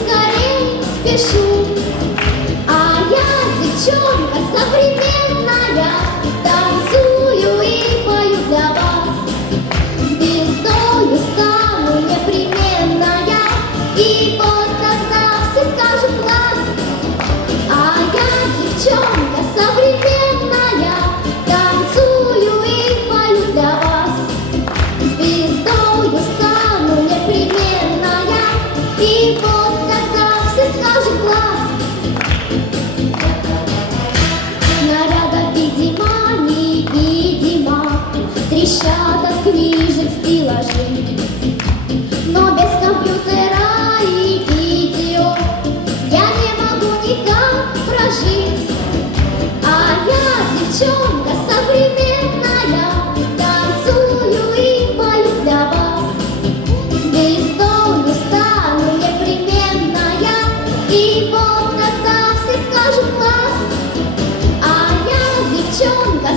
скорей спешу, а я девчонка современная, танцую и пою для вас. Звездою стану непременная, и вот тогда все скажут глаз. А я девчонка современная, танцую и пою для вас. Звездою стану непременная, и стеллажи. Но без компьютера и видео я не могу никак прожить. А я девчонка современная, танцую и пою для вас. Звездой непременная, и вот тогда все скажут. А я девчонка